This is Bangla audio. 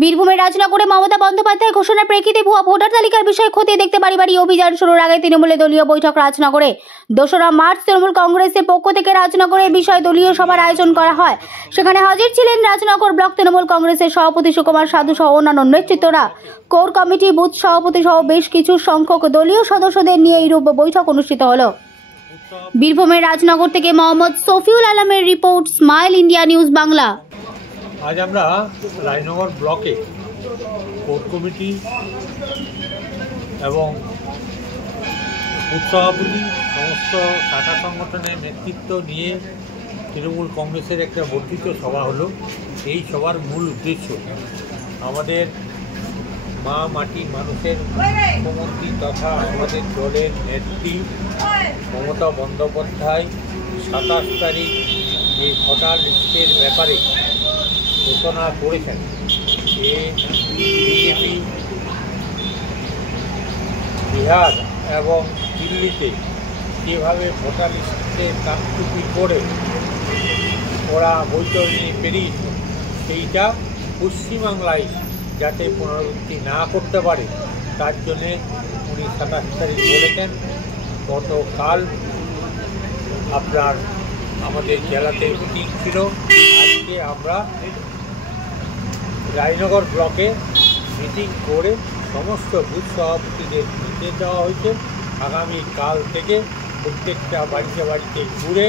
বীরভূমের রাজনগরে মমতা বন্দ্যোপাধ্যায় ঘোষণার প্রেক্ষিতে ভুয়া ভোটার তালিকার বিষয়ে খতিয়ে দেখতে বাড়ি বাড়ি অভিযান শুরুর আগে তৃণমূলের দলীয় বৈঠক রাজনগরে 2রা মার্চ তৃণমূল কংগ্রেসের পক্ষ থেকে রাজনগরের বিষয়ে দলীয় সভার আয়োজন করা হয়। সেখানে হাজির ছিলেন রাজনগর ব্লক তৃণমূল কংগ্রেসের সভাপতি সুকুমার সাধু সহ অন্যান্য নেতৃত্বরা, কোর কমিটি, বুথ সভাপতি সহ বেশ কিছু সংখ্যক দলীয় সদস্যদের নিয়ে এইরূপ বৈঠক অনুষ্ঠিত হলো। বীরভূমের রাজনগর থেকে মোহাম্মদ সফিউল আলমের report, smile India news Bangla. আজ আমরা রাজনগর ব্লকে কোর কমিটি এবং বুথ সভাপতি সমস্ত শাখা সংগঠনের নেতৃত্ব নিয়ে তৃণমূল কংগ্রেসের একটা বর্ধিত সভা হলো। এই সভার মূল উদ্দেশ্য আমাদের মা মাটি মানুষের মুখ্যমন্ত্রী তথা আমাদের দলের নেত্রী মমতা বন্দ্যোপাধ্যায় 27 তারিখ যে ভোটার লিস্টের ব্যাপারে ঘোষণা করেছেন যে বিজেপি বিহার এবং দিল্লিতে যেভাবে ভোটার লিস্টে কারচুপি করে ওরা বৈতরণী পেরিয়েছে, সেইটা পশ্চিমবাংলায় যাতে পুনরাবৃত্তি না করতে পারে তার জন্যে উনি 27 তারিখ বলেছেন। গতকাল আপনার আমাদের জেলাতে মিটিং ছিল। আজকে আমরা রাজনগর ব্লকে মিটিং করে সমস্ত বুথ সভাপতিদের নির্দেশ দেওয়া হয়েছে আগামী কাল থেকে প্রত্যেকটা বাড়িতে বাড়িতে ঘুরে